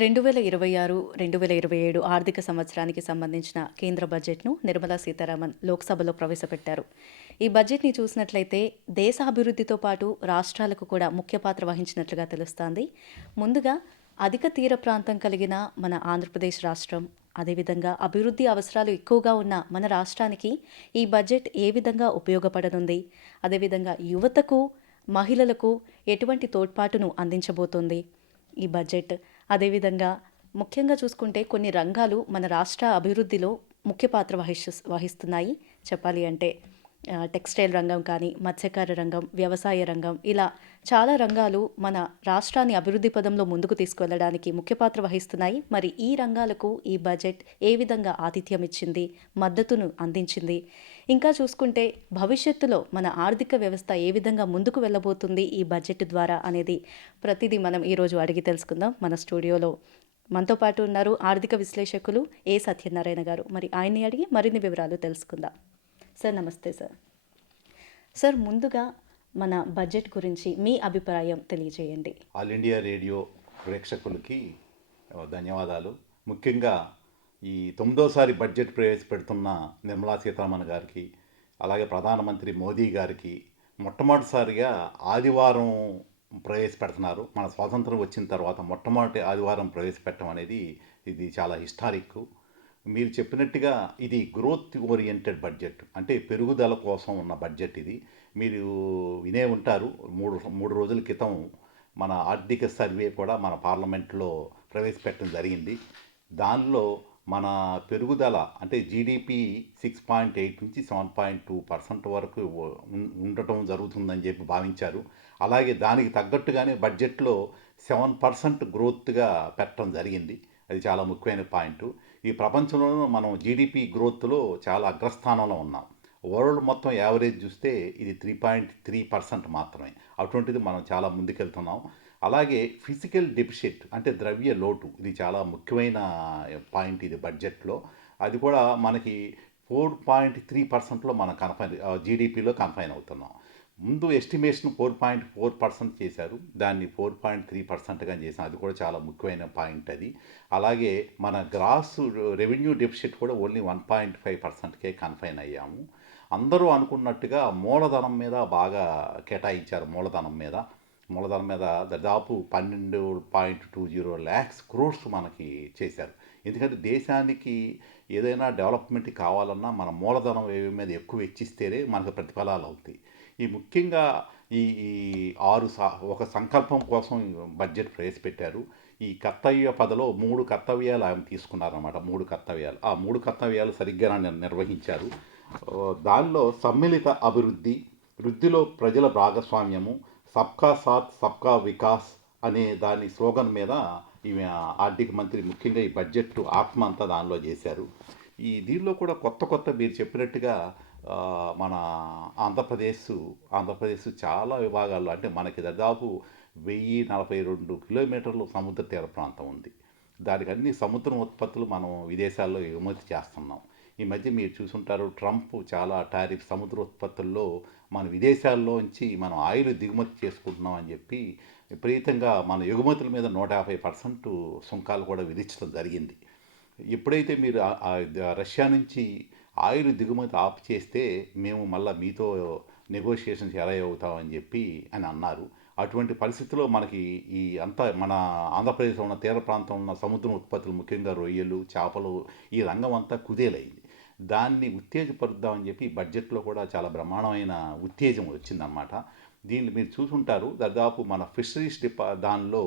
2026, 2027 ఆర్థిక సంవత్సరానికి సంబంధించిన కేంద్ర బడ్జెట్‌ను నిర్మలా సీతారామన్ లోక్సభలో ప్రవేశపెట్టారు. ఈ బడ్జెట్‌ని చూసినట్లయితే దేశ అభివృద్ధితో పాటు రాష్ట్రాలకు కూడా ముఖ్య పాత్ర వహించినట్లుగా తెలుస్తోంది. ముందుగా అధిక తీర ప్రాంతం కలిగిన మన ఆంధ్రప్రదేశ్ రాష్ట్రం, అదేవిధంగా అభివృద్ధి అవసరాలు ఎక్కువగా ఉన్న మన రాష్ట్రానికి ఈ బడ్జెట్ ఏ విధంగా ఉపయోగపడనుంది? అదేవిధంగా యువతకు, మహిళలకు ఎటువంటి తోడ్పాటును అందించబోతోంది ఈ బడ్జెట్? అదేవిధంగా ముఖ్యంగా చూసుకుంటే కొన్ని రంగాలు మన రాష్ట్ర అభివృద్ధిలో ముఖ్య పాత్ర వహిస్తున్నాయి చెప్పాలి అంటే. టెక్స్టైల్ రంగం కానీ, మత్స్యకార రంగం, వ్యవసాయ రంగం, ఇలా చాలా రంగాలు మన రాష్ట్రాన్ని అభివృద్ధి పదంలో ముందుకు తీసుకువెళ్ళడానికి ముఖ్య పాత్ర వహిస్తున్నాయి. మరి ఈ రంగాలకు ఈ బడ్జెట్ ఏ విధంగా ఆతిథ్యం ఇచ్చింది, మద్దతును అందించింది? ఇంకా చూసుకుంటే భవిష్యత్తులో మన ఆర్థిక వ్యవస్థ ఏ విధంగా ముందుకు వెళ్ళబోతుంది ఈ బడ్జెట్ ద్వారా అనేది ప్రతిదీ మనం ఈరోజు అడిగి తెలుసుకుందాం. మన స్టూడియోలో మనతో పాటు ఉన్నారు ఆర్థిక విశ్లేషకులు ఏ సత్యనారాయణ గారు. మరి ఆయన్ని అడిగి మరిన్ని వివరాలు తెలుసుకుందాం. సార్ నమస్తే సార్. సార్ ముందుగా మన బడ్జెట్ గురించి మీ అభిప్రాయం తెలియజేయండి. ఆల్ ఇండియా రేడియో ప్రేక్షకులకి ధన్యవాదాలు. ముఖ్యంగా ఈ 9వ బడ్జెట్ ప్రవేశపెడుతున్న నిర్మలా సీతారామన్ గారికి, అలాగే ప్రధానమంత్రి మోదీ గారికి మొట్టమొదటిసారిగా ఆదివారం ప్రవేశపెడుతున్నారు. మన స్వాతంత్రం వచ్చిన తర్వాత మొట్టమొదటి ఆదివారం ప్రవేశపెట్టడం అనేది ఇది చాలా హిస్టారిక్. మీరు చెప్పినట్టుగా ఇది గ్రోత్ ఓరియంటెడ్ బడ్జెట్, అంటే పెరుగుదల కోసం ఉన్న బడ్జెట్ ఇది. మీరు వినే ఉంటారు, మూడు మూడు రోజుల క్రితం మన ఆర్థిక సర్వే కూడా మన పార్లమెంట్లో ప్రవేశపెట్టడం జరిగింది. దానిలో మన పెరుగుదల అంటే జీడిపి 6.8 నుంచి 7.2% వరకు ఉండటం జరుగుతుందని చెప్పి భావించారు. అలాగే దానికి తగ్గట్టుగానే బడ్జెట్లో 7% గ్రోత్గా పెట్టడం జరిగింది. అది చాలా ముఖ్యమైన పాయింట్. ఈ ప్రపంచంలో మనం జీడిపి గ్రోత్లో చాలా అగ్రస్థానంలో ఉన్నాం. వరల్డ్ మొత్తం యావరేజ్ చూస్తే ఇది 3.3% మాత్రమే. అటువంటిది మనం చాలా ముందుకెళ్తున్నాం. అలాగే ఫిజికల్ డెఫిసిట్ అంటే ద్రవ్య లోటు, ఇది చాలా ముఖ్యమైన పాయింట్ ఇది బడ్జెట్లో. అది కూడా మనకి 4.3%లో మనం జీడిపిలో కన్ఫైన్ అవుతున్నాం. ముందు ఎస్టిమేషన్ 4.4% చేశారు, దాన్ని 4.3%గా చేసాం. అది కూడా చాలా ముఖ్యమైన పాయింట్ అది. అలాగే మన గ్రాస్ రెవెన్యూ డెఫిసిట్ కూడా ఓన్లీ 1.5%కే కన్ఫైన్ అయ్యాము. అందరూ అనుకున్నట్టుగా మూలధనం మీద బాగా కేటాయించారు. మూలధనం మీద దాదాపు 12.20 lakhs crores మనకి చేశారు. ఎందుకంటే దేశానికి ఏదైనా డెవలప్మెంట్ కావాలన్నా మన మూలధనం మీద ఎక్కువ వెచ్చిస్తేనే మనకు ప్రతిఫలాలు అవుతాయి. ఈ ముఖ్యంగా ఈ ఈ ఒక సంకల్పం కోసం బడ్జెట్ ప్రవేశపెట్టారు. ఈ కర్తవ్య పదలో 3 కర్తవ్యాలు ఆయన తీసుకున్నారన్నమాట. 3 కర్తవ్యాలు, ఆ 3 కర్తవ్యాలు సరిగ్గా నిర్వహించారు. దానిలో సమ్మిళిత అభివృద్ధి, వృద్ధిలో ప్రజల భాగస్వామ్యము, సబ్కా సాత్ సబ్కా వికాస్ అనే దాని స్లోగన్ మీద ఈమె ఆర్థిక మంత్రి ముఖ్యంగా ఈ బడ్జెట్ ఆత్మ అంతా దానిలో చేశారు. దీనిలో కూడా కొత్త మీరు చెప్పినట్టుగా మన ఆంధ్రప్రదేశ్ చాలా విభాగాల్లో, అంటే మనకి దాదాపు 1042 కిలోమీటర్లు సముద్ర తీర ప్రాంతం ఉంది. దానికి అన్ని సముద్రం ఉత్పత్తులు మనం విదేశాల్లో ఎగుమతి చేస్తున్నాం. ఈ మధ్య మీరు చూసుంటారు, ట్రంప్ చాలా టారిఫ్ సముద్ర ఉత్పత్తుల్లో మన విదేశాల్లోంచి మనం ఆయిల్ దిగుమతి చేసుకుంటున్నాం అని చెప్పి విపరీతంగా మన ఎగుమతుల మీద 150% సుంకాలు కూడా విధించడం జరిగింది. ఎప్పుడైతే మీరు రష్యా నుంచి ఆయిల్ దిగుమతి ఆఫ్ చేస్తే మేము మళ్ళీ మీతో నెగోషియేషన్స్ ఎలా అవుతామని చెప్పి అని అన్నారు. అటువంటి పరిస్థితిలో మనకి ఈ అంతా మన ఆంధ్రప్రదేశ్లో ఉన్న తీర ప్రాంతంలో ఉన్న సముద్రం ఉత్పత్తులు, ముఖ్యంగా రొయ్యలు, చేపలు, ఈ రంగం అంతా కుదేలైంది. దాన్ని ఉత్తేజపరుద్దామని చెప్పి బడ్జెట్లో కూడా చాలా బ్రహ్మాండమైన ఉత్తేజం వచ్చిందన్నమాట. దీన్ని మీరు చూసుంటారు, దాదాపు మన ఫిషరీస్ దానిలో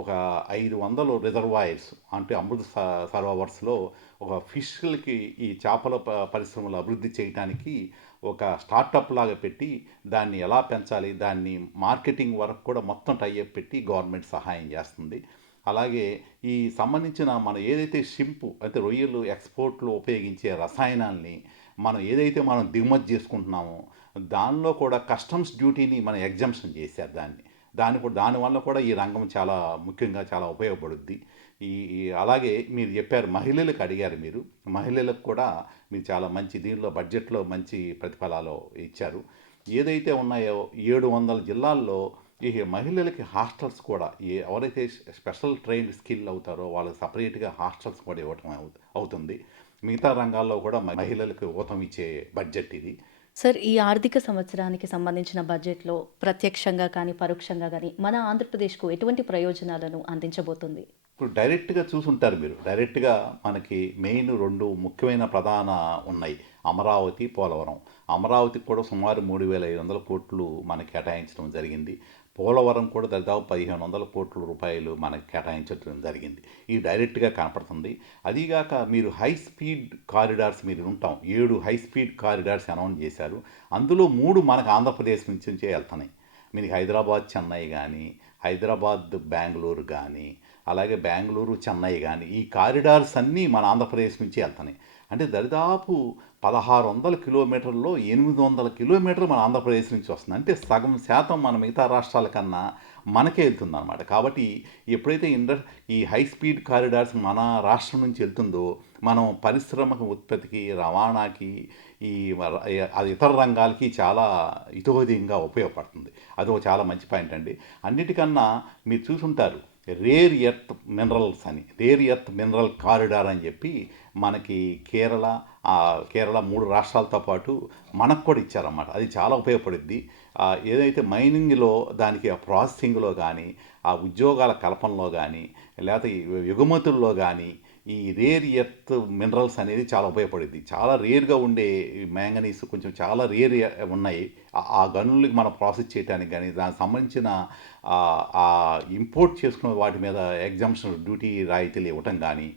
ఒక 500 రిజర్వాయర్స్, అంటే అమృత సరోవర్స్లో ఒక ఫిష్లకి ఈ చేపల పరిశ్రమలు అభివృద్ధి చేయడానికి ఒక స్టార్టప్ లాగా పెట్టి దాన్ని ఎలా పెంచాలి, దాన్ని మార్కెటింగ్ వరకు కూడా మొత్తం టైఅప్ పెట్టి గవర్నమెంట్ సహాయం చేస్తుంది. అలాగే ఈ సంబంధించిన మనం ఏదైతే షింపు అంటే రొయ్యలు ఎక్స్పోర్ట్లో ఉపయోగించే రసాయనాల్ని మనం దిగుమతి చేసుకుంటున్నామో దానిలో కూడా కస్టమ్స్ డ్యూటీని మనం ఎగ్జంప్షన్ చేశారు. దానివల్ల కూడా ఈ రంగం చాలా ముఖ్యంగా చాలా ఉపయోగపడుద్ది. అలాగే మీరు చెప్పారు, మహిళలకు అడిగారు మీరు, మహిళలకు కూడా మీరు చాలా మంచి దీనిలో బడ్జెట్లో మంచి ప్రతిఫలాలు ఇచ్చారు. ఏదైతే ఉన్నాయో 700 జిల్లాల్లో ఈ మహిళలకి హాస్టల్స్ కూడా ఎవరైతే స్పెషల్ ట్రైన్డ్ స్కిల్ అవుతారో వాళ్ళకి సపరేట్గా హాస్టల్స్ కూడా ఇవ్వటం అవుతుంది. మిగతా రంగాల్లో కూడా మహిళలకు ఊతం ఇచ్చే బడ్జెట్ ఇది. సార్, ఈ ఆర్థిక సంవత్సరానికి సంబంధించిన బడ్జెట్‌లో ప్రత్యక్షంగా కానీ, పరోక్షంగా గానీ మన ఆంధ్రప్రదేశ్‌కు ఎటువంటి ప్రయోజనాలను అందించబోతుంది? ఇప్పుడు డైరెక్ట్గా చూసుంటారు మీరు. డైరెక్ట్గా మనకి మెయిన్ 2 ముఖ్యమైన ప్రధాన ఉన్నాయి. అమరావతి, పోలవరం. అమరావతికి కూడా సుమారు 3,500 కోట్లు మనకి కేటాయించడం జరిగింది. పోలవరం కూడా దాదాపు 1,500 కోట్ల రూపాయలు మనకి కేటాయించడం జరిగింది. ఇది డైరెక్ట్గా కనపడుతుంది. అదీగాక మీరు హై స్పీడ్ కారిడార్స్ మీరు ఉంటాం. 7 హై స్పీడ్ కారిడార్స్ అనౌన్స్ చేశారు. అందులో 3 మనకు ఆంధ్రప్రదేశ్ నుంచే వెళ్తున్నాయి. మీకు హైదరాబాద్, చెన్నై కానీ, హైదరాబాద్, బెంగళూరు కానీ, అలాగే బెంగళూరు, చెన్నై కానీ ఈ కారిడార్స్ అన్నీ మన ఆంధ్రప్రదేశ్ నుంచి వెళ్తున్నాయి. అంటే దరిదాపు 1,600 కిలోమీటర్లో 800 కిలోమీటర్లు మన ఆంధ్రప్రదేశ్ నుంచి వస్తుంది. అంటే సగం శాతం మన మిగతా రాష్ట్రాల కన్నా మనకే వెళ్తుందన్నమాట. కాబట్టి ఎప్పుడైతే ఈ హై స్పీడ్ కారిడార్స్ మన రాష్ట్రం నుంచి వెళ్తుందో మనం పరిశ్రమకు ఉత్పత్తికి, రవాణాకి, ఈ అది ఇతర రంగాలకి చాలా ఇతోధికంగా ఉపయోగపడుతుంది. అదొక చాలా మంచి పాయింట్ అండి. అన్నిటికన్నా మీరు చూసుంటారు రేర్ ఎర్త్ మినరల్స్ అని, రేర్ ఎర్త్ మినరల్ కారిడార్ అని చెప్పి మనకి కేరళ 3 రాష్ట్రాలతో పాటు మనకు కూడా ఇచ్చారన్నమాట. అది చాలా ఉపయోగపడుద్ది. ఏదైతే మైనింగ్లో దానికి ఆ ప్రాసెసింగ్లో కానీ, ఆ ఉద్యోగాల కల్పనలో కానీ, లేకపోతే ఎగుమతుల్లో కానీ ఈ రేర్ ఎర్త్ మినరల్స్ అనేది చాలా ఉపయోగపడుద్ది. చాలా రేర్గా ఉండే మ్యాంగనీస్ కొంచెం చాలా రేర్ ఉన్నాయి. ఆ గనులకి మనం ప్రాసెస్ చేయడానికి కానీ, దానికి సంబంధించిన ఇంపోర్ట్ చేసుకున్న వాటి మీద ఎగ్జామ్షన్ డ్యూటీ రాయితీలు ఇవ్వటం కానీ,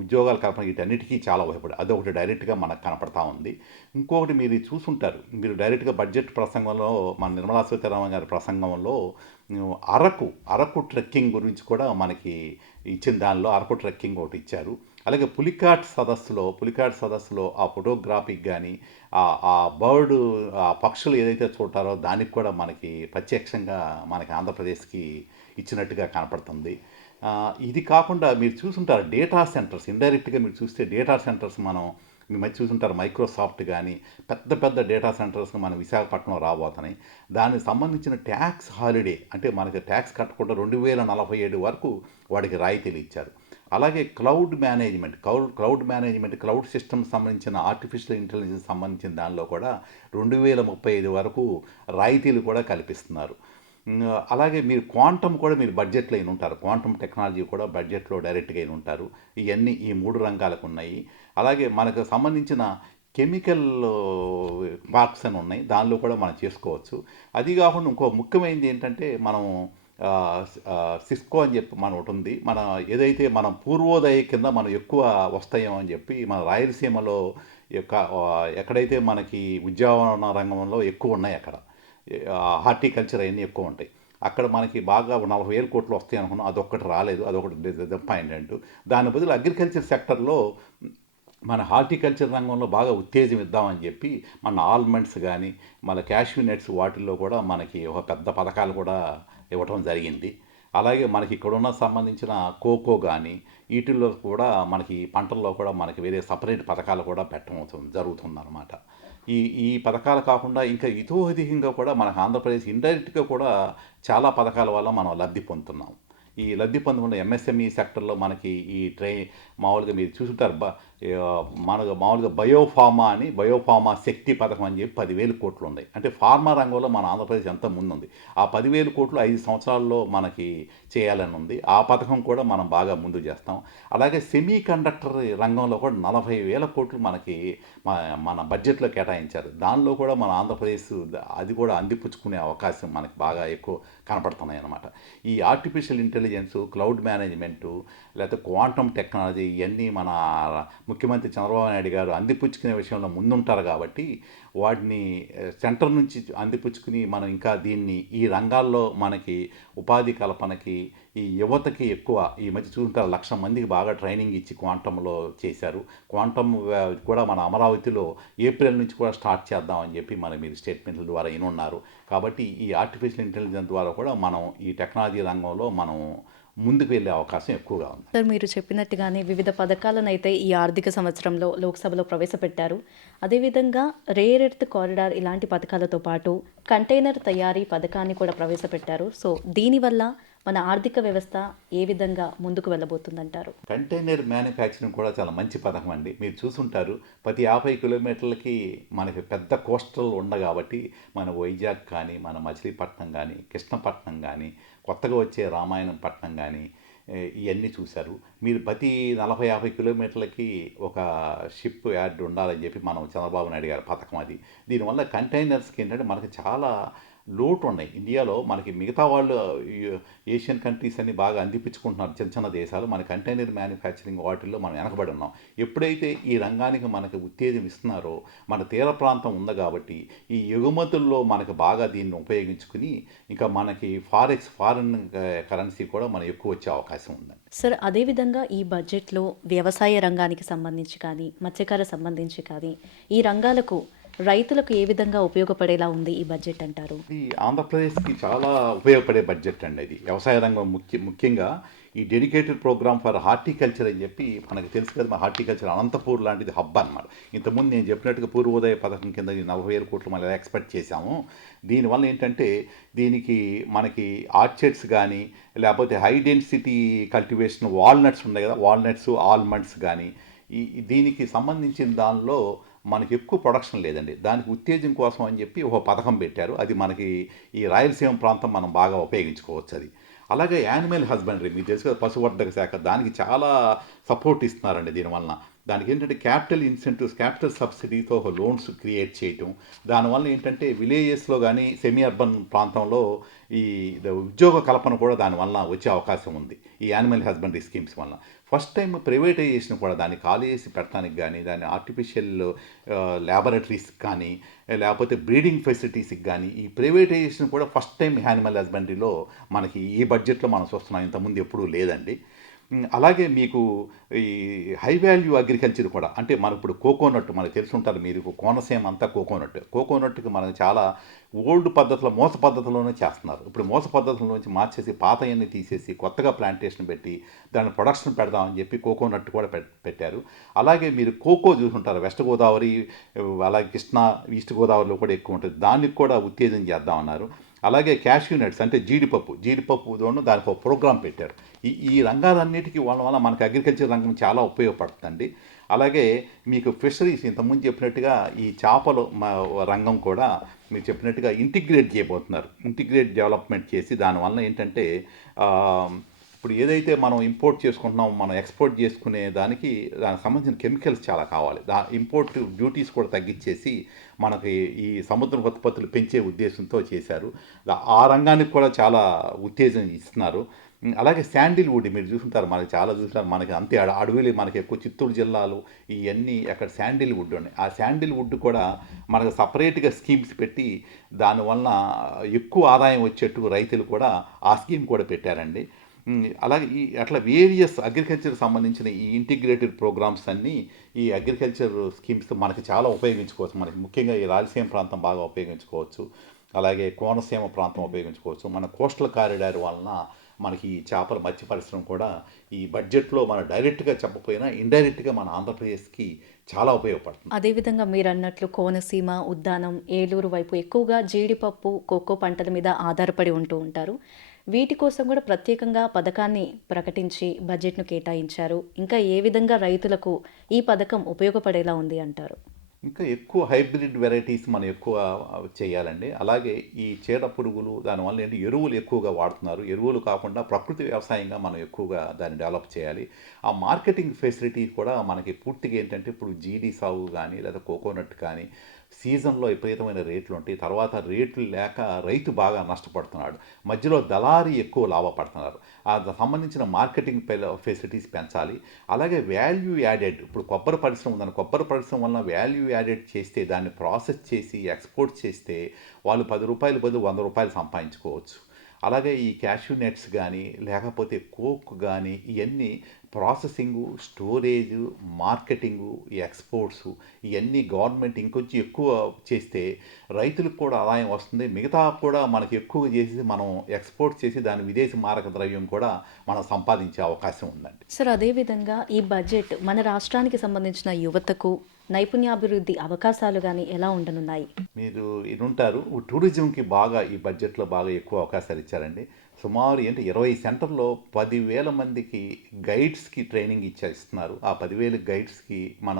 ఉద్యోగాల కల్పన వీటన్నిటికీ చాలా ఉపయోగపడింది. అదొకటి డైరెక్ట్గా మనకు కనపడతా ఉంది. ఇంకొకటి మీరు చూసుంటారు. మీరు డైరెక్ట్గా బడ్జెట్ ప్రసంగంలో మన నిర్మలా సీతారామన్ గారి ప్రసంగంలో అరకు ట్రెక్కింగ్ గురించి కూడా మనకి ఇచ్చిన దానిలో అరకు ట్రెక్కింగ్ ఒకటి ఇచ్చారు. అలాగే పులికాట్ సదస్సులో ఆ ఫోటోగ్రాఫీకి కానీ, ఆ బర్డ్ ఆ పక్షులు ఏదైతే చూడటారో దానికి కూడా మనకి ప్రత్యక్షంగా మనకి ఆంధ్రప్రదేశ్కి ఇచ్చినట్టుగా కనపడుతుంది. ఇది కాకుండా మీరు చూసుంటారు డేటా సెంటర్స్. ఇండైరెక్ట్గా మీరు చూస్తే డేటా సెంటర్స్ మీ మధ్య చూసుంటారు. మైక్రోసాఫ్ట్ కానీ పెద్ద పెద్ద డేటా సెంటర్స్ మన విశాఖపట్నం రాబోతున్నాయి. దానికి సంబంధించిన ట్యాక్స్ హాలిడే అంటే మనకి ట్యాక్స్ కట్టకుండా 2047 వరకు వాడికి రాయితీలు ఇచ్చారు. అలాగే క్లౌడ్ మేనేజ్మెంట్ క్లౌడ్ సిస్టమ్ సంబంధించిన ఆర్టిఫిషియల్ ఇంటెలిజెన్స్ సంబంధించిన దానిలో కూడా 2035 వరకు రాయితీలు కూడా కల్పిస్తున్నారు. అలాగే మీరు క్వాంటమ్ కూడా మీరు బడ్జెట్లో అయిన ఉంటారు. క్వాంటమ్ టెక్నాలజీ కూడా బడ్జెట్లో డైరెక్ట్గా అయిన ఉంటారు. ఇవన్నీ ఈ 3 రంగాలకు ఉన్నాయి. అలాగే మనకు సంబంధించిన కెమికల్ పార్క్స్ అని ఉన్నాయి. దానిలో కూడా మనం చేసుకోవచ్చు. అది కాకుండా ఇంకో ముఖ్యమైనది ఏంటంటే మనం సిస్కో అని చెప్పి మన ఒకటి ఉంది. ఏదైతే మనం పూర్వోదయ కింద మనం ఎక్కువ వస్తాయేమో అని చెప్పి మన రాయలసీమలో ఎక్కడైతే మనకి ఉద్యానవన రంగంలో ఎక్కువ ఉన్నాయి, అక్కడ హార్టికల్చర్ అవన్నీ ఎక్కువ ఉంటాయి. అక్కడ మనకి బాగా 40,000 కోట్లు వస్తాయి అనుకున్నాం. అదొక్కటి రాలేదు. అదొకటి డిసప్పాయింట్. దాని బదులు అగ్రికల్చర్ సెక్టర్లో మన హార్టికల్చర్ రంగంలో బాగా ఉత్తేజం ఇద్దామని చెప్పి మన ఆల్మండ్స్ కానీ, మన క్యాష్యూ నట్స్ వాటిల్లో కూడా మనకి ఒక పెద్ద పథకాలు కూడా ఇవ్వటం జరిగింది. అలాగే మనకి ఇక్కడున్న సంబంధించిన కోకో కానీ వీటిల్లో కూడా మనకి పంటల్లో కూడా మనకి వేరే సపరేట్ పథకాలు కూడా పెట్టడం జరుగుతుందన్నమాట. ఈ పథకాలు కాకుండా ఇంకా ఇతోధికంగా కూడా మనకు ఆంధ్రప్రదేశ్ ఇండైరెక్ట్గా కూడా చాలా పథకాల వల్ల మనం లబ్ధి పొందుతున్నాం. ఈ లబ్ధి పొందకుండా ఎంఎస్ఎంఈ సెక్టర్లో మనకి మామూలుగా మీరు చూసుంటారు. మామూలుగా బయోఫార్మా శక్తి పథకం అని చెప్పి 10,000 కోట్లు ఉన్నాయి. అంటే ఫార్మా రంగంలో మన ఆంధ్రప్రదేశ్ ఎంత ముందుంది. ఆ 10,000 కోట్లు 5 సంవత్సరాల్లో మనకి చేయాలని ఉంది. ఆ పథకం కూడా మనం బాగా ముందు చేస్తాం. అలాగే సెమీ కండక్టర్ రంగంలో కూడా 40,000 కోట్లు మనకి మన బడ్జెట్లో కేటాయించారు. దానిలో కూడా మన ఆంధ్రప్రదేశ్ అది కూడా అందిపుచ్చుకునే అవకాశం మనకి బాగా ఎక్కువ కనపడుతున్నాయి అన్నమాట. ఈ ఆర్టిఫిషియల్ ఇంటెలిజెన్స్, క్లౌడ్ మేనేజ్మెంటు, లేకపోతే క్వాంటమ్ టెక్నాలజీ ఇవన్నీ మన ముఖ్యమంత్రి చంద్రబాబు నాయుడు గారు అందిపుచ్చుకునే విషయంలో ముందుంటారు. కాబట్టి వాటిని సెంటర్ నుంచి అందిపుచ్చుకుని మనం ఇంకా ఈ రంగాల్లో మనకి ఉపాధి కల్పనకి ఈ యువతకి ఎక్కువ ఈ మధ్య చూసుకుంటారు 1,00,000 మందికి బాగా ట్రైనింగ్ ఇచ్చి క్వాంటంలో చేశారు. క్వాంటమ్ కూడా మన అమరావతిలో ఏప్రిల్ నుంచి కూడా స్టార్ట్ చేద్దామని చెప్పి మీరు స్టేట్మెంట్ల ద్వారా వినున్నారు. కాబట్టి ఈ ఆర్టిఫిషియల్ ఇంటెలిజెన్స్ ద్వారా కూడా మనం ఈ టెక్నాలజీ రంగంలో మనం ముందుకు వెళ్ళే అవకాశం ఎక్కువగా ఉంది. సార్, మీరు చెప్పినట్టుగానే వివిధ పథకాలను అయితే ఈ ఆర్థిక సంవత్సరంలో లోక్సభలో ప్రవేశపెట్టారు. అదేవిధంగా రేర్ ఎర్త్ కారిడార్ ఇలాంటి పథకాలతో పాటు కంటైనర్ తయారీ పథకాన్ని కూడా ప్రవేశపెట్టారు. సో దీనివల్ల మన ఆర్థిక వ్యవస్థ ఏ విధంగా ముందుకు వెళ్ళబోతుందంటారు? కంటైనర్ మ్యానుఫ్యాక్చరింగ్ కూడా చాలా మంచి పథకం అండి. మీరు చూసుంటారు, ప్రతి 50 కిలోమీటర్లకి మనకి పెద్ద కోస్టల్ కాబట్టి మన వైజాగ్ కానీ, మన మచిలీపట్నం కానీ, కృష్ణపట్నం కానీ, కొత్తగా వచ్చే రామాయణం పట్నం కానీ ఇవన్నీ చూశారు. మీరు ప్రతి 40-50 కిలోమీటర్లకి ఒక షిప్ యార్డ్ ఉండాలని చెప్పి మనం చంద్రబాబు నాయుడు గారి పథకం అది. దీనివల్ల కంటైనర్స్కి ఏంటంటే మనకి చాలా లోటు ఉన్నాయి. ఇండియాలో మనకి మిగతా వాళ్ళు ఏషియన్ కంట్రీస్ అన్ని బాగా అందిపించుకుంటున్నారు, చిన్న చిన్న దేశాలు. మన కంటైనర్ మ్యానుఫ్యాక్చరింగ్ వాటిల్లో మనం వెనకబడి ఉన్నాం. ఎప్పుడైతే ఈ రంగానికి మనకి ఉత్తేజం ఇస్తున్నారో, మన తీర ప్రాంతం ఉంది కాబట్టి ఈ ఎగుమతుల్లో మనకు బాగా దీన్ని ఉపయోగించుకుని ఇంకా మనకి ఫారిన్ కరెన్సీ కూడా మనం ఎక్కువ వచ్చే అవకాశం ఉంది. సార్, అదేవిధంగా ఈ బడ్జెట్లో వ్యవసాయ రంగానికి సంబంధించి కానీ, మత్స్యకార సంబంధించి కానీ, ఈ రంగాలకు రైతులకు ఏ విధంగా ఉపయోగపడేలా ఉంది ఈ బడ్జెట్ అంటారు? ఇది ఆంధ్రప్రదేశ్కి చాలా ఉపయోగపడే బడ్జెట్ అండి. ఇది వ్యవసాయ రంగం ముఖ్యంగా ఈ డెడికేటెడ్ ప్రోగ్రామ్ ఫర్ హార్టికల్చర్ అని చెప్పి మనకు తెలుసు కదా. మా హార్టికల్చర్ అనంతపూర్ లాంటిది హబ్ అనమాట. ఇంతకుముందు నేను చెప్పినట్టుగా పూర్వోదయ పథకం కింద 40,000 కోట్లు మనం ఎక్స్పెక్ట్ చేశాము. దీనివల్ల ఏంటంటే దీనికి మనకి ఆర్చర్డ్స్ కానీ, లేకపోతే హై డెన్సిటీ కల్టివేషన్ వాల్నట్స్ ఉన్నాయి కదా, వాల్నట్స్, ఆల్మండ్స్ కానీ దీనికి సంబంధించిన దానిలో మనకి ఎక్కువ ప్రొడక్షన్ లేదండి. దానికి ఉత్తేజం కోసం అని చెప్పి ఒక పథకం పెట్టారు. అది మనకి ఈ రాయలసీమ ప్రాంతం మనం బాగా ఉపయోగించుకోవచ్చు అది. అలాగే యానిమల్ హస్బెండరీ, మీకు తెలుసు కదా, పశువర్ధక శాఖ, దానికి చాలా సపోర్ట్ ఇస్తున్నారండి. దీనివలన దానికి ఏంటంటే క్యాపిటల్ ఇన్సెంటివ్స్, క్యాపిటల్ సబ్సిడీతో ఒక లోన్స్ క్రియేట్ చేయటం. దానివల్ల ఏంటంటే విలేజెస్లో కానీ సెమీ అర్బన్ ప్రాంతంలో ఈ ఉద్యోగ కల్పన కూడా దానివల్ల వచ్చే అవకాశం ఉంది ఈ యానిమల్ హస్బెండరీ స్కీమ్స్ వల్ల. ఫస్ట్ టైం ప్రైవేటైజేషన్ కూడా దాన్ని ఖాళీ చేసి పెట్టడానికి కానీ, దాన్ని ఆర్టిఫిషియల్ ల్యాబొరేటరీస్కి కానీ, లేకపోతే బ్రీడింగ్ ఫెసిలిటీస్కి కానీ ఈ ప్రైవేటైజేషన్ కూడా ఫస్ట్ టైం యానిమల్ హస్బెండరీలో మనకి ఈ బడ్జెట్లో మనం చూస్తున్నాం. ఇంతకుముందు ఎప్పుడూ లేదండి. అలాగే మీకు ఈ హై వాల్యూ అగ్రికల్చర్ కూడా, అంటే మనకు ఇప్పుడు కోకోనట్ మనకు తెలిసి ఉంటారు మీరు, కోనసీమ అంతా కోకోనట్కి మనకు చాలా ఓల్డ్ పద్ధతిలో మోస పద్ధతిలోనే చేస్తున్నారు. ఇప్పుడు మోస పద్ధతుల నుంచి మార్చేసి పాతయన్ని తీసేసి కొత్తగా ప్లాంటేషన్ పెట్టి దాని ప్రొడక్షన్ పెడదామని చెప్పి కోకోనట్ కూడా పెట్టారు. అలాగే మీరు కోకో చూసుంటారు, వెస్ట్ గోదావరి, అలాగే కృష్ణా, ఈస్ట్ గోదావరిలో కూడా ఎక్కువ ఉంటుంది. దానికి కూడా ఉత్తేజం చేద్దామన్నారు. అలాగే క్యాష్యూ నట్స్ అంటే జీడిపప్పుతోనూ దానికి ఒక ప్రోగ్రాం పెట్టారు. ఈ రంగాలన్నిటికీ వల్ల మనకి అగ్రికల్చర్ రంగం చాలా ఉపయోగపడుతుందండి. అలాగే మీకు ఫిషరీస్, ఇంతకుముందు చెప్పినట్టుగా ఈ చేపల రంగం కూడా మీరు చెప్పినట్టుగా ఇంటిగ్రేట్ చేయబోతున్నారు. ఇంటిగ్రేట్ డెవలప్మెంట్ చేసి దానివల్ల ఏంటంటే ఇప్పుడు ఏదైతే మనం ఇంపోర్ట్ చేసుకుంటున్నామో, మనం ఎక్స్పోర్ట్ చేసుకునే దానికి సంబంధించిన కెమికల్స్ చాలా కావాలి. ఇంపోర్ట్ డ్యూటీస్ కూడా తగ్గించేసి మనకి ఈ సముద్ర ఉత్పత్తులు పెంచే ఉద్దేశంతో చేశారు. ఆ రంగానికి కూడా చాలా ఉత్తేజం ఇస్తున్నారు. అలాగే శాండిల్వుడ్ మీరు చూసుంటారు, మనకి చాలా చూసారు, మనకి అంతే అడవులు మనకి ఎక్కువ చిత్తూరు జిల్లాలు ఇవన్నీ అక్కడ శాండిల్వుడ్ ఉన్నాయి. ఆ శాండిల్వుడ్ కూడా మనకు సపరేట్గా స్కీమ్స్ పెట్టి దానివల్ల ఎక్కువ ఆదాయం వచ్చేట్టు రైతులు కూడా ఆ స్కీమ్ కూడా పెట్టారండి. అలాగే అట్లా వేరియస్ అగ్రికల్చర్ సంబంధించిన ఈ ఇంటిగ్రేటెడ్ ప్రోగ్రామ్స్ అన్నీ ఈ అగ్రికల్చర్ స్కీమ్స్ మనకి చాలా ఉపయోగించుకోవచ్చు. మనకి ముఖ్యంగా ఈ రాయలసీమ ప్రాంతం బాగా ఉపయోగించుకోవచ్చు. అలాగే కోనసీమ ప్రాంతం ఉపయోగించుకోవచ్చు. మన కోస్టల్ కారిడార్ వలన మనకి ఈ చేపల మత్స్య పరిశ్రమ కూడా ఈ బడ్జెట్లో మనం డైరెక్ట్గా చెప్పకపోయినా ఇండైరెక్ట్గా మన ఆంధ్రప్రదేశ్కి చాలా ఉపయోగపడుతుంది. అదేవిధంగా మీరు అన్నట్లు కోనసీమ, ఉద్దానం, ఏలూరు వైపు ఎక్కువగా జీడిపప్పు, కోకో పంటల మీద ఆధారపడి ఉంటూ ఉంటారు. వీటి కోసం కూడా ప్రత్యేకంగా పథకాన్ని ప్రకటించి బడ్జెట్ను కేటాయించారు. ఇంకా ఏ విధంగా రైతులకు ఈ పథకం ఉపయోగపడేలా ఉంది అంటారు? ఇంకా ఎక్కువ హైబ్రిడ్ వెరైటీస్ మనం ఎక్కువ చేయాలండి. అలాగే ఈ చీడ పురుగులు దానివల్ల ఏంటి ఎరువులు ఎక్కువగా వాడుతున్నారు. ఎరువులు కాకుండా ప్రకృతి వ్యవసాయంగా మనం ఎక్కువగా దాన్ని డెవలప్ చేయాలి. ఆ మార్కెటింగ్ ఫెసిలిటీ కూడా మనకి పూర్తిగా ఏంటంటే ఇప్పుడు జీడీ సాగు కానీ లేదా కోకోనట్ కానీ సీజన్లో విపరీతమైన రేట్లు ఉంటాయి. తర్వాత రేట్లు లేక రైతు బాగా నష్టపడుతున్నాడు. మధ్యలో దళారీ ఎక్కువ లాభపడుతున్నారు. ఆ సంబంధించిన మార్కెటింగ్ ఫెసిలిటీస్ పెంచాలి. అలాగే వాల్యూ యాడెడ్, ఇప్పుడు కొబ్బరి పరిశ్రమ ఉందని, కొబ్బరి పరిశ్రమ వలన వాల్యూ యాడెడ్ చేస్తే దాన్ని ప్రాసెస్ చేసి ఎక్స్పోర్ట్ చేస్తే వాళ్ళు ₹10 బదులు ₹100 సంపాదించుకోవచ్చు. అలాగే ఈ క్యాష్యూ నట్స్ కానీ లేకపోతే కోక్ కానీ ఇవన్నీ ప్రాసెసింగు, స్టోరేజు, మార్కెటింగు, ఈ ఎక్స్‌పోర్ట్సు ఇయన్నీ గవర్నమెంట్ ఇంకొంచెం ఎక్కువ చేస్తే రైతులకు కూడా ఆదాయం వస్తుంది. మిగతా కూడా మనకి ఎక్కువ చేసి మనం ఎక్స్‌పోర్ట్ చేసి దాని విదేశీ మారక ద్రవ్యం కూడా మనం సంపాదించే అవకాశం ఉందండి. సార్ అదేవిధంగా ఈ బడ్జెట్ మన రాష్ట్రానికి సంబంధించిన యువతకు నైపుణ్యాభివృద్ధి అవకాశాలు గాని ఎలా ఉండనున్నాయి? మీరు ఇనుంటారు. టూరిజంకి బాగా ఈ బడ్జెట్‌లో బాగా ఎక్కువ అవకాశాలు ఇచ్చారండి. సుమారు 20 సెంటర్‌లో 10,000 మందికి గైడ్స్‌కి ట్రైనింగ్ ఇస్తున్నారు. ఆ 10,000 గైడ్స్‌కి మన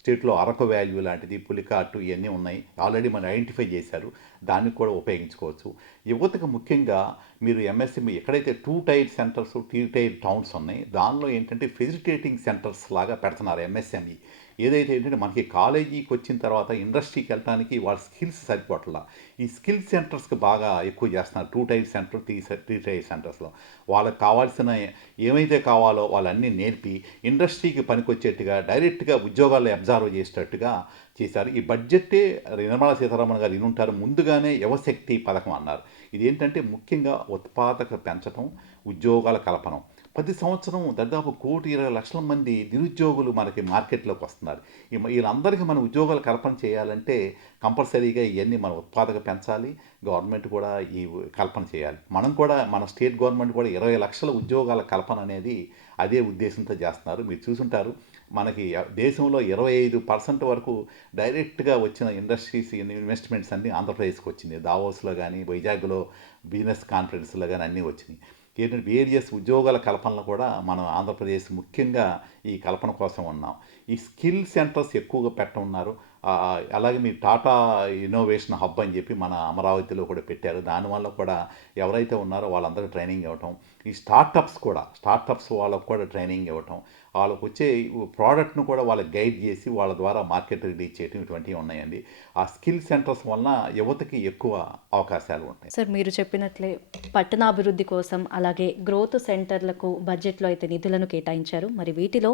స్టేట్‌లో అరకు వాల్యూ లాంటిది, పులికాటు ఇయన్నీ ఉన్నాయి. ఆల్రెడీ మనం ఐడెంటిఫై చేశారు. దాన్ని కూడా ఉపయోగించుకోవచ్చు. యువతకు ముఖ్యంగా మీరు ఎంఎస్ఎంఈ ఎక్కడైతే 2 టైర్ సెంటర్స్, 3 టైర్ టౌన్స్ ఉన్నాయి. దానిలో ఏంటంటే ఫెసిలిటేటింగ్ సెంటర్స్ లాగా పెడుతున్నారు ఎంఎస్ఎంఈ. ఏదైతే ఏంటంటే మనకి కాలేజీకి వచ్చిన తర్వాత ఇండస్ట్రీకి వెళ్ళటానికి వాళ్ళ స్కిల్స్ సరిపోవట్లా. ఈ స్కిల్ సెంటర్స్కి బాగా ఎక్కువ చేస్తున్నారు. 2 టైర్ సెంటర్, 3 టైర్ సెంటర్స్‌లో. వాళ్ళకి కావాల్సిన ఏమైతే కావాలో వాళ్ళన్నీ నేర్పి ఇండస్ట్రీకి పనికొచ్చేట్టుగా డైరెక్ట్‌గా ఉద్యోగాల్లో అబ్జర్వ్ చేసేటట్టుగా చేశారు. ఈ బడ్జెట్టే నిర్మలా సీతారామన్ గారు ఇనుంటారు. ముందుగానే యువశక్తి పథకం అన్నారు. ఇదేంటంటే ముఖ్యంగా ఉత్పాదక పెంచటం, ఉద్యోగాల కల్పనం. ప్రతి సంవత్సరం దాదాపు 1,20,00,000 మంది నిరుద్యోగులు మనకి మార్కెట్లోకి వస్తున్నారు. వీళ్ళందరికీ మనం ఉద్యోగాల కల్పన చేయాలంటే కంపల్సరీగా ఇవన్నీ మనం ఉత్పాదక పెంచాలి. గవర్నమెంట్ కూడా ఈ కల్పన చేయాలి. మనం కూడా మన స్టేట్ గవర్నమెంట్ కూడా 20,00,000 ఉద్యోగాల కల్పన అనేది అదే ఉద్దేశంతో చేస్తున్నారు. మీరు చూసుంటారు. మనకి దేశంలో 25% వరకు డైరెక్ట్‌గా వచ్చిన ఇండస్ట్రీస్ ఇన్వెస్ట్మెంట్స్ అన్నీ ఆంధ్రప్రదేశ్‌కి వచ్చినాయి. దావోస్‌లో గానీ, వైజాగ్‌లో బిజినెస్ కాన్ఫరెన్స్‌లో గానీ అన్నీ వచ్చినాయి. ఏంటంటే వేరియస్ ఉద్యోగాల కల్పనలో కూడా మనం ఆంధ్రప్రదేశ్ ముఖ్యంగా ఈ కల్పన కోసం ఉన్నాం. ఈ స్కిల్ సెంటర్స్ ఎక్కువగా పెట్టనున్నారు. అలాగే మీ టాటా ఇన్నోవేషన్ హబ్ అని చెప్పి మన అమరావతిలో కూడా పెట్టారు. దానివల్ల కూడా ఎవరైతే ఉన్నారో వాళ్ళందరికీ ట్రైనింగ్ ఇవ్వటం. ఈ స్టార్టప్స్ వాళ్ళకు కూడా ట్రైనింగ్ ఇవ్వటం. వాళ్ళకు వచ్చే ప్రోడక్ట్‌ను కూడా వాళ్ళకి గైడ్ చేసి వాళ్ళ ద్వారా మార్కెట్ రిలీజ్ చేయటం ఇటువంటివి ఉన్నాయండి. ఆ స్కిల్ సెంటర్స్ వలన యువతకి ఎక్కువ అవకాశాలు ఉంటాయి. సార్ మీరు చెప్పినట్లే పట్టణాభివృద్ధి కోసం అలాగే గ్రోత్ సెంటర్లకు బడ్జెట్‌లో అయితే నిధులను కేటాయించారు. మరి వీటిలో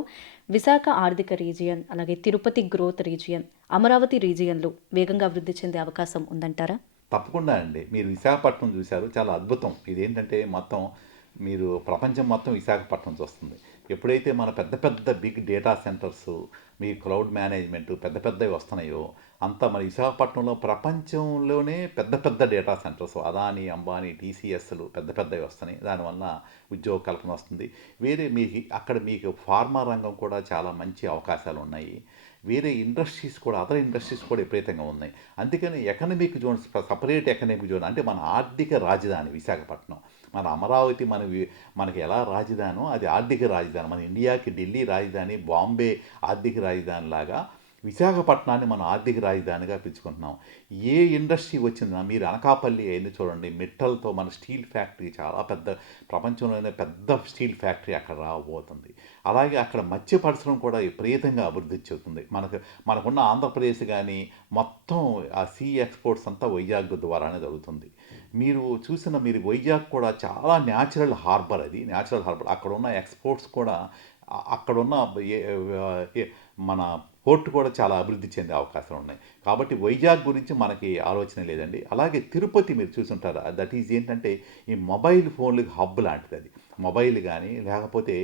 విశాఖ ఆర్థిక రీజియన్, అలాగే తిరుపతి గ్రోత్ రీజియన్, అమరావతి రీజియన్‌లు వేగంగా అభివృద్ధి చెందే అవకాశం ఉందంటారా? తప్పకుండా అండి. మీరు విశాఖపట్నం చూశారు. చాలా అద్భుతం. ఇదేంటంటే మొత్తం మీరు ప్రపంచం మొత్తం విశాఖపట్నం చూస్తుంది. ఎప్పుడైతే మన పెద్ద పెద్ద బిగ్ డేటా సెంటర్సు, మీ క్లౌడ్ మేనేజ్మెంట్ పెద్ద పెద్దవి వస్తున్నాయో, అంతా మన విశాఖపట్నంలో ప్రపంచంలోనే పెద్ద పెద్ద డేటా సెంటర్స్ అదానీ, అంబానీ, టీసీఎస్‌లు పెద్ద పెద్దవి వస్తున్నాయి. దానివల్ల ఉద్యోగ కల్పన వస్తుంది. వేరే అక్కడ మీకు ఫార్మా రంగం కూడా చాలా మంచి అవకాశాలు ఉన్నాయి. వేరే ఇండస్ట్రీస్ కూడా అదర్ ఇండస్ట్రీస్ కూడా విపరీతంగా ఉన్నాయి. అందుకని economic zones separate economic zone అంటే మన ఆర్థిక రాజధాని విశాఖపట్నం. మన అమరావతి మనకి ఎలా రాజధానో అది ఆర్థిక రాజధాని. మన ఇండియాకి ఢిల్లీ రాజధాని, బాంబే ఆర్థిక రాజధాని లాగా విశాఖపట్నాన్ని మనం ఆర్థిక రాజధానిగా పిలుచుకుంటున్నాం. ఏ ఇండస్ట్రీ వచ్చిందా మీరు అనకాపల్లి అయింది చూడండి. మిట్టల్తో మన స్టీల్ ఫ్యాక్టరీ చాలా పెద్ద ప్రపంచంలోనే పెద్ద స్టీల్ ఫ్యాక్టరీ అక్కడ రాబోతుంది. అలాగే అక్కడ మత్స్య పరిశ్రమ కూడా విపరీతంగా అభివృద్ధి చెందుతుంది. మనకున్న ఆంధ్రప్రదేశ్ కానీ మొత్తం ఆ సీ ఎక్స్పోర్ట్స్ అంతా వైజాగ్ ద్వారానే జరుగుతుంది. మీరు వైజాగ్ కూడా చాలా న్యాచురల్ హార్బర్ అది. న్యాచురల్ హార్బర్ అక్కడున్న ఎక్స్పోర్ట్స్ కూడా అక్కడున్న మన పోర్ట్ కూడా చాలా అభివృద్ధి చెందే అవకాశాలు ఉన్నాయి. కాబట్టి వైజాగ్ గురించి మనకి ఆలోచన లేదండి. అలాగే తిరుపతి మీరు చూసుంటారు. దట్ ఈజ్ ఏంటంటే ఈ మొబైల్ ఫోన్లకి హబ్ లాంటిది అది. మొబైల్ కానీ లేకపోతే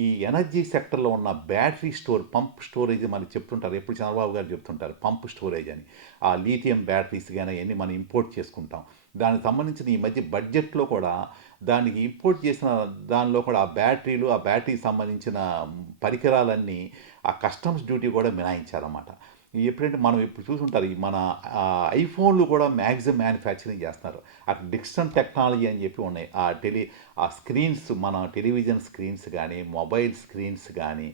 ఈ ఎనర్జీ సెక్టర్లో ఉన్న బ్యాటరీ పంప్ స్టోరేజ్ మనకి చెప్తుంటారు. ఎప్పుడు చంద్రబాబు గారు చెప్తుంటారు పంప్ స్టోరేజ్ అని. ఆ లీథియం బ్యాటరీస్ కానీ అవన్నీ మనం ఇంపోర్ట్ చేసుకుంటాం. దానికి సంబంధించిన ఈ మధ్య బడ్జెట్లో కూడా దానికి ఇంపోర్ట్ చేసిన దానిలో కూడా ఆ బ్యాటరీకి సంబంధించిన పరికరాలన్నీ ఆ కస్టమ్స్ డ్యూటీ కూడా మినహాయించారన్నమాట. ఎప్పుడంటే మనం ఇప్పుడు చూసుంటారు మన ఐఫోన్లు కూడా మ్యాక్సిమం మ్యానుఫ్యాక్చరింగ్ చేస్తున్నారు. అక్కడ డిజిటల్ టెక్నాలజీ అని చెప్పి ఉన్నాయి. ఆ స్క్రీన్స్ మన టెలివిజన్ స్క్రీన్స్ కానీ, మొబైల్ స్క్రీన్స్ కానీ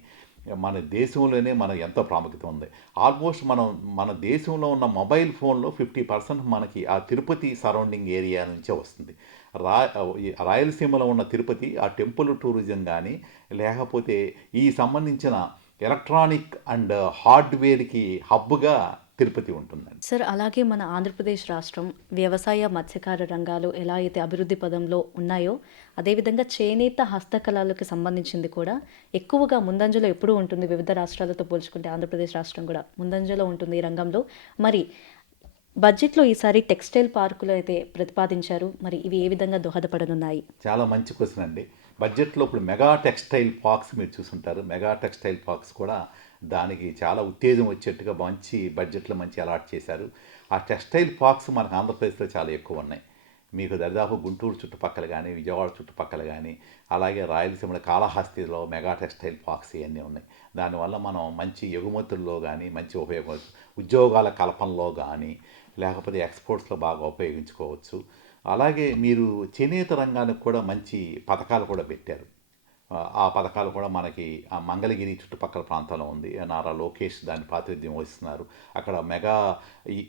మన దేశంలోనే ఎంతో ప్రాముఖ్యత ఉంది. ఆల్మోస్ట్ మన దేశంలో ఉన్న మొబైల్ ఫోన్లో 50% మనకి ఆ తిరుపతి సరౌండింగ్ ఏరియా నుంచే వస్తుంది. ఈ రాయలసీమలో ఉన్న తిరుపతి ఆ టెంపుల్ టూరిజం కానీ లేకపోతే ఈ సంబంధించిన ఎలక్ట్రానిక్ అండ్ హార్డ్వేర్కి హబ్గా తిరుపతి ఉంటుందండి. సార్ అలాగే మన ఆంధ్రప్రదేశ్ రాష్ట్రం వ్యవసాయ, మత్స్యకార రంగాలు ఎలా అయితే అభివృద్ధి పదంలో ఉన్నాయో, అదేవిధంగా చేనేత హస్తకళలకు సంబంధించింది కూడా ఎక్కువగా ముందంజలో ఎప్పుడూ ఉంటుంది. వివిధ రాష్ట్రాలతో పోల్చుకుంటే ఆంధ్రప్రదేశ్ రాష్ట్రం కూడా ముందంజలో ఉంటుంది ఈ రంగంలో. మరి బడ్జెట్‌లో ఈసారి టెక్స్టైల్ పార్కులు అయితే ప్రతిపాదించారు. మరి ఇవి ఏ విధంగా దోహదపడనున్నాయి? చాలా మంచి క్వశ్చన్ అండి. బడ్జెట్లో ఇప్పుడు మెగా టెక్స్టైల్ పార్క్స్ మీరు చూసుంటారు. మెగా టెక్స్టైల్ పార్క్స్ కూడా దానికి చాలా ఉత్తేజం వచ్చేట్టుగా మంచి బడ్జెట్లో మంచి అలాట్ చేశారు. ఆ టెక్స్టైల్ పార్క్స్ మనకు ఆంధ్రప్రదేశ్లో చాలా ఎక్కువ ఉన్నాయి. మీకు దరిదాపు గుంటూరు చుట్టుపక్కల కానీ, విజయవాడ చుట్టుపక్కల కానీ, అలాగే రాయలసీమలో కాళహస్తిలో మెగా టెక్స్టైల్ పార్క్స్ ఇవన్నీ ఉన్నాయి. దానివల్ల మనం మంచి ఎగుమతుల్లో కానీ మంచి ఉపయోగం, ఉద్యోగాల కల్పనలో కానీ, లేకపోతే ఎక్స్పోర్ట్స్లో బాగా ఉపయోగించుకోవచ్చు. అలాగే మీరు చేనేత రంగానికి కూడా మంచి పథకాలు కూడా పెట్టారు. ఆ పథకాలు కూడా మనకి ఆ మంగళగిరి చుట్టుపక్కల ప్రాంతంలో ఉంది. నారా లోకేష్ దాని ప్రాతినిధ్యం వహిస్తున్నారు. అక్కడ మెగా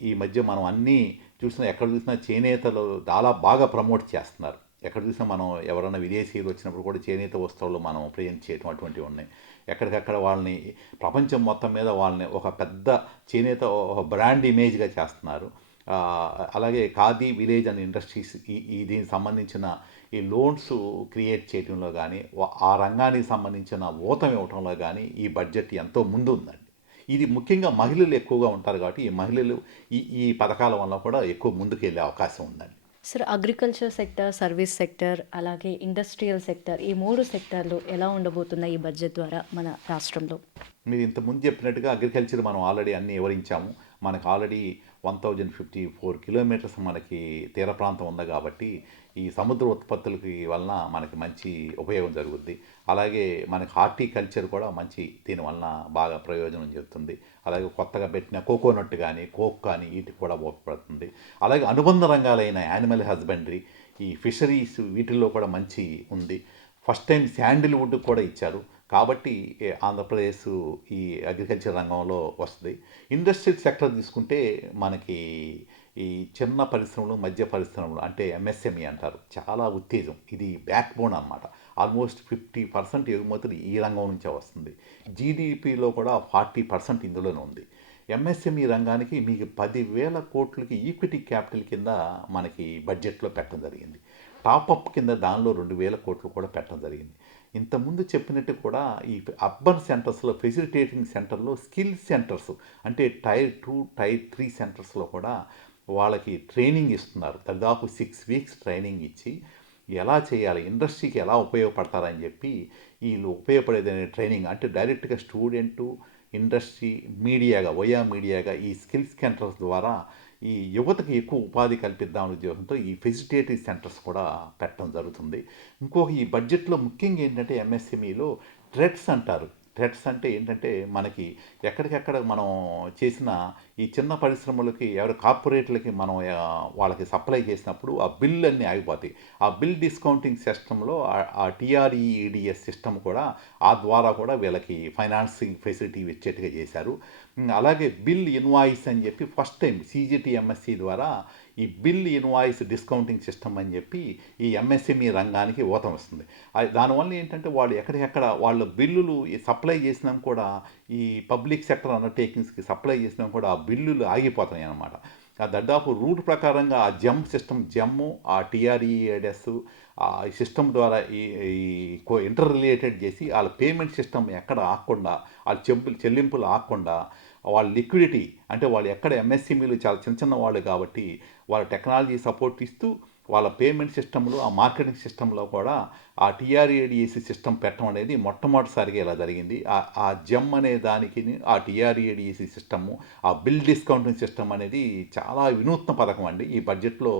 ఈ మధ్య మనం అన్నీ చూసినా, ఎక్కడ చూసినా చేనేతలు చాలా బాగా ప్రమోట్ చేస్తున్నారు. ఎక్కడ చూసినా మనం ఎవరైనా విదేశీయులు వచ్చినప్పుడు కూడా చేనేత వస్తువులు మనం ప్రజెంట్ చేయటం అటువంటివి ఉన్నాయి. ఎక్కడికక్కడ వాళ్ళని ప్రపంచం మొత్తం మీద వాళ్ళని ఒక పెద్ద చేనేత ఒక బ్రాండ్ ఇమేజ్గా చేస్తున్నారు. అలాగే ఖాదీ విలేజ్ అండ్ ఇండస్ట్రీస్ ఈ దీనికి సంబంధించిన ఈ లోన్స్ క్రియేట్ చేయడంలో కానీ, ఆ రంగానికి సంబంధించిన ఊతం ఇవ్వటంలో కానీ ఈ బడ్జెట్ ఎంతో ముందు ఉందండి. ఇది ముఖ్యంగా మహిళలు ఎక్కువగా ఉంటారు కాబట్టి ఈ మహిళలు ఈ పథకాల వల్ల కూడా ఎక్కువ ముందుకు వెళ్ళే అవకాశం ఉందండి. Sir, agriculture sector, service sector, అలాగే ఇండస్ట్రియల్ సెక్టర్, ఈ 3 సెక్టార్లు ఎలా ఉండబోతున్నాయి ఈ బడ్జెట్ ద్వారా మన రాష్ట్రంలో? మీరు ఇంతకుముందు చెప్పినట్టుగా అగ్రికల్చర్ మనం ఆల్రెడీ అన్నీ వివరించాము. మనకు ఆల్రెడీ 1054 కిలోమీటర్స్ మనకి తీర ప్రాంతం ఉంది కాబట్టి ఈ సముద్ర ఉత్పత్తులకి వలన మనకి మంచి ఉపయోగం జరుగుద్ది. అలాగే మనకి హార్టికల్చర్ కూడా మంచి దీనివలన బాగా ప్రయోజనం చెందుతుంది. అలాగే కొత్తగా పెట్టిన కోకోనట్ కానీ, కోక్ కానీ వీటికి కూడా ఉపయోగపడుతుంది. అలాగే అనుబంధ రంగాలైన యానిమల్ హస్బెండరీ, ఈ ఫిషరీస్ వీటిల్లో కూడా మంచి ఉంది. ఫస్ట్ టైం శాండిల్వుడ్ కూడా ఇచ్చారు. కాబట్టి ఆంధ్రప్రదేశ్ ఈ అగ్రికల్చర్ రంగంలో వస్తుంది. ఇండస్ట్రియల్ సెక్టర్ తీసుకుంటే మనకి ఈ చిన్న పరిశ్రమలు, మధ్య పరిశ్రమలు అంటే ఎంఎస్ఎంఈ అంటారు, చాలా ఉత్తేజం. ఇది బ్యాక్ బోన్ అనమాట. ఆల్మోస్ట్ 50% ఎగుమతులు ఈ రంగం నుంచే వస్తుంది. జీడిపిలో కూడా 40% ఇందులోనే ఉంది. ఎంఎస్ఎంఈ రంగానికి మీకు 10,000 కోట్లకి ఈక్విటీ క్యాపిటల్ కింద మనకి బడ్జెట్లో పెట్టడం జరిగింది. టాపప్ కింద దానిలో 2,000 కోట్లు కూడా పెట్టడం జరిగింది. ఇంతకుముందు చెప్పినట్టు కూడా ఈ అర్బన్ సెంటర్స్లో ఫెసిలిటేటింగ్ సెంటర్లో స్కిల్ సెంటర్స్ అంటే టైర్ 2, టైర్ 3 సెంటర్స్లో కూడా వాళ్ళకి ట్రైనింగ్ ఇస్తున్నారు. దాదాపు 6 వీక్స్ ట్రైనింగ్ ఇచ్చి ఎలా చేయాలి, ఇండస్ట్రీకి ఎలా ఉపయోగపడతారని చెప్పి వీళ్ళు ఉపయోగపడేదనే ట్రైనింగ్ అంటే డైరెక్ట్గా స్టూడెంటు, ఇండస్ట్రీ, మీడియాగా ఈ స్కిల్స్ సెంటర్స్ ద్వారా ఈ యువతకి ఎక్కువ ఉపాధి కల్పిద్దామనే ఉద్దేశంతో ఈ ఫెసిలిటేటివ్ సెంటర్స్ కూడా పెట్టడం జరుగుతుంది. ఇంకొక ఈ బడ్జెట్లో ముఖ్యంగా ఏంటంటే ఎంఎస్ఎంఈలో ట్రెడ్స్ అంటారు. ట్రెడ్స్ అంటే ఏంటంటే మనకి ఎక్కడికెక్కడ మనం చేసిన ఈ చిన్న పరిశ్రమలకి ఎవరి కార్పొరేట్లకి మనం వాళ్ళకి సప్లై చేసినప్పుడు ఆ బిల్ అన్నీ ఆగిపోతాయి. ఆ బిల్ డిస్కౌంటింగ్ సిస్టంలో ఆ టీఆర్ఈఈడిఎస్ సిస్టమ్ కూడా ఆ ద్వారా కూడా వీళ్ళకి ఫైనాన్సింగ్ ఫెసిలిటీ ఇచ్చేట్టుగా చేశారు. అలాగే బిల్ ఇన్వాయిస్ అని చెప్పి ఫస్ట్ టైం సీజీటీఎంఎస్సి ద్వారా ఈ బిల్ ఇన్వాయిస్ డిస్కౌంటింగ్ సిస్టమ్ అని చెప్పి ఈ ఎంఎస్ఎంఈ రంగానికి ఊతం వస్తుంది. దానివల్ల ఏంటంటే వాళ్ళు ఎక్కడికెక్కడ వాళ్ళ బిల్లులు సప్లై చేసినా కూడా ఈ పబ్లిక్ సెక్టర్ అండర్టేకింగ్స్కి సప్లై చేసినా కూడా ఆ బిల్లులు ఆగిపోతున్నాయి అన్నమాట. దాదాపు రూట్ ప్రకారంగా ఆ జెమ్ ఆ టీఆర్ఈఎస్ ఆ సిస్టమ్ ద్వారా ఈ ఇంటర్ రిలేటెడ్ చేసి వాళ్ళ పేమెంట్ సిస్టమ్ ఎక్కడ ఆగకుండా, వాళ్ళ చెల్లింపులు ఆగకుండా, వాళ్ళ లిక్విడిటీ అంటే వాళ్ళు ఎక్కడ ఎంఎస్ఎంఈలు చాలా చిన్న వాళ్ళు కాబట్టి వాళ్ళ టెక్నాలజీ సపోర్ట్ ఇస్తూ వాళ్ళ పేమెంట్ సిస్టంలో ఆ మార్కెటింగ్ సిస్టంలో కూడా ఆ టీఆర్ఏడిఎసి సిస్టమ్ పెట్టడం అనేది మొట్టమొదటిసారిగా ఇలా జరిగింది. ఆ జెమ్ అనే దానికి ఆ టీఆర్ఏడిఎసి సిస్టము, ఆ బిల్ డిస్కౌంటింగ్ సిస్టమ్ అనేది చాలా వినూత్న పథకం అండి. ఈ బడ్జెట్లో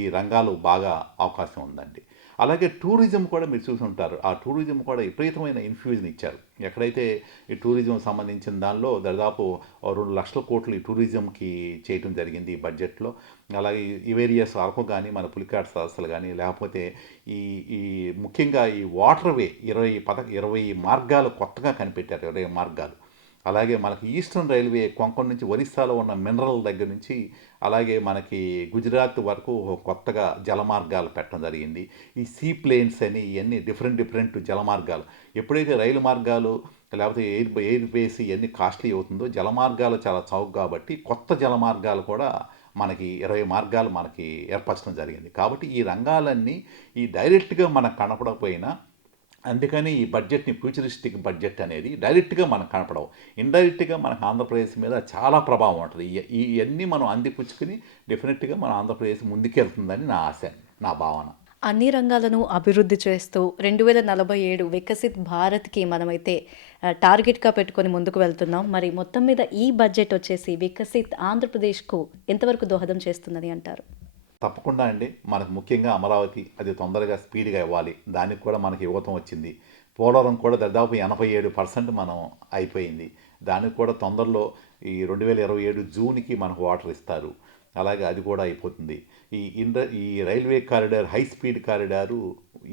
ఈ రంగాలు బాగా అవకాశం ఉందండి. అలాగే టూరిజం కూడా మీరు చూసి ఉంటారు. ఆ టూరిజం కూడా విపరీతమైన ఇన్ఫ్యూజన్ ఇచ్చారు. ఎక్కడైతే ఈ టూరిజం సంబంధించిన దానిలో దాదాపు 2 లక్షల కోట్లు ఈ టూరిజంకి చేయటం జరిగింది ఈ బడ్జెట్లో. అలాగే ఈ వేరియస్ అరకు కానీ, మన పులికాట్ సదస్సులు కానీ, లేకపోతే ఈ ఈ ముఖ్యంగా ఈ వాటర్ వే 20 మార్గాలు కొత్తగా కనిపెట్టారు. 20 మార్గాలు. అలాగే మనకి ఈస్టర్న్ రైల్వే కొంకణ్ నుంచి ఒరిస్సాలో ఉన్న మినరల్ దగ్గర నుంచి అలాగే మనకి గుజరాత్ వరకు కొత్తగా జలమార్గాలు పెట్టడం జరిగింది. ఈ సీ ప్లేన్స్ అని ఇవన్నీ డిఫరెంట్ జలమార్గాలు. ఎప్పుడైతే రైలు మార్గాలు లేకపోతే ఎయిర్ బేస్ ఇవన్నీ కాస్ట్లీ అవుతుందో జలమార్గాలు చాలా చౌక కాబట్టి కొత్త జలమార్గాలు కూడా మనకి 20 మార్గాలు మనకి ఏర్పరచడం జరిగింది. కాబట్టి ఈ రంగాలన్నీ ఈ డైరెక్ట్గా మనకు కనపడకపోయినా అందుకని ఈ బడ్జెట్ని ఫ్యూచరిస్టిక్ బడ్జెట్ అనేది డైరెక్ట్గా మనకు కనపడవు. ఇండైరెక్ట్గా మనకు ఆంధ్రప్రదేశ్ మీద చాలా ప్రభావం ఉంటుంది. ఇవన్నీ మనం అందిపుచ్చుకుని డెఫినెట్గా మన ఆంధ్రప్రదేశ్ ముందుకెళ్తుందని నా ఆశ, నా భావన. అన్ని రంగాలను అభివృద్ధి చేస్తూ 2047 వికసిత్ భారత్‌కి మనమైతే టార్గెట్‌గా పెట్టుకొని ముందుకు వెళ్తున్నాం. మరి మొత్తం మీద ఈ బడ్జెట్ వచ్చేసి వికసిత్ ఆంధ్రప్రదేశ్‌కు ఎంతవరకు దోహదం చేస్తుందని అంటారు? తప్పకుండా అండి. మనకు ముఖ్యంగా అమరావతి అది తొందరగా స్పీడ్‌గా ఇవ్వాలి. దానికి కూడా మనకి యువతం వచ్చింది. పోలవరం కూడా దాదాపు 87% మనం అయిపోయింది. దానికి కూడా తొందరలో ఈ 2027 జూన్‌కి మనకు వాటర్ ఇస్తారు. అలాగే అది కూడా అయిపోతుంది. ఈ railway corridor high speed corridor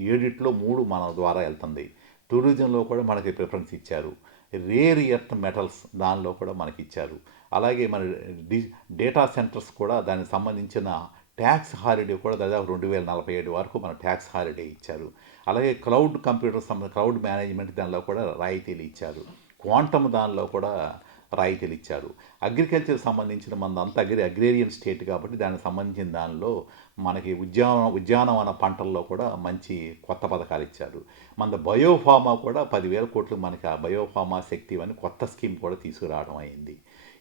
7 3 మన ద్వారా వెళ్తుంది. టూరిజంలో కూడా మనకి ప్రిఫరెన్స్ ఇచ్చారు. రేర్ ఎర్త్ మెటల్స్ దానిలో కూడా మనకి ఇచ్చారు. అలాగే మన డి డేటా సెంటర్స్ కూడా దానికి సంబంధించిన ట్యాక్స్ హాలిడే కూడా దాదాపు 2047 వరకు మన ట్యాక్స్ హాలిడే ఇచ్చారు. అలాగే క్లౌడ్ మేనేజ్మెంట్ దానిలో కూడా రాయితీలు ఇచ్చారు. క్వాంటమ్ దానిలో కూడా రాయితీలు ఇచ్చారు. అగ్రికల్చర్ సంబంధించిన మనదంతా అగ్రేరియన్ స్టేట్ కాబట్టి దానికి సంబంధించిన దానిలో మనకి ఉద్యానవన పంటల్లో కూడా మంచి కొత్త పథకాలు ఇచ్చారు. మన బయోఫార్మా కూడా 10,000 కోట్లు మనకి ఆ బయోఫార్మా శక్తి అని కొత్త స్కీమ్ కూడా తీసుకురావడం అయింది.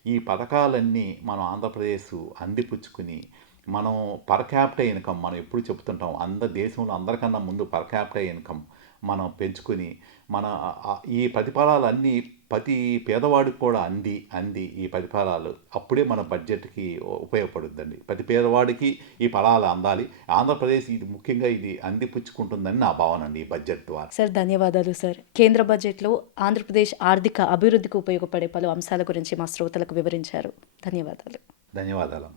ఈ పథకాలన్నీ మనం ఆంధ్రప్రదేశ్ అందిపుచ్చుకుని మనం పర్ క్యాపిటల్ ఇన్కమ్ మనం ఎప్పుడు చెప్తుంటాం దేశంలో అందరికన్నా ముందు పర్ క్యాపిటల్ ఇన్కమ్ మనం పెంచుకుని మన ఈ ప్రతిఫలాలన్నీ ప్రతి పేదవాడికి కూడా అంది ఈ ప్రతిఫలాలు అప్పుడే మన బడ్జెట్కి ఉపయోగపడుద్దండి. ప్రతి పేదవాడికి ఈ ఫలాలు అందాలి. ఆంధ్రప్రదేశ్ ఇది ముఖ్యంగా ఇది అందిపుచ్చుకుంటుందని నా భావన అండి ఈ బడ్జెట్ ద్వారా. సార్ ధన్యవాదాలు సార్. కేంద్ర బడ్జెట్‌లో ఆంధ్రప్రదేశ్ ఆర్థిక అభివృద్ధికి ఉపయోగపడే పలు అంశాల గురించి మా శ్రోతలకు వివరించారు. ధన్యవాదాలు. ధన్యవాదాలు.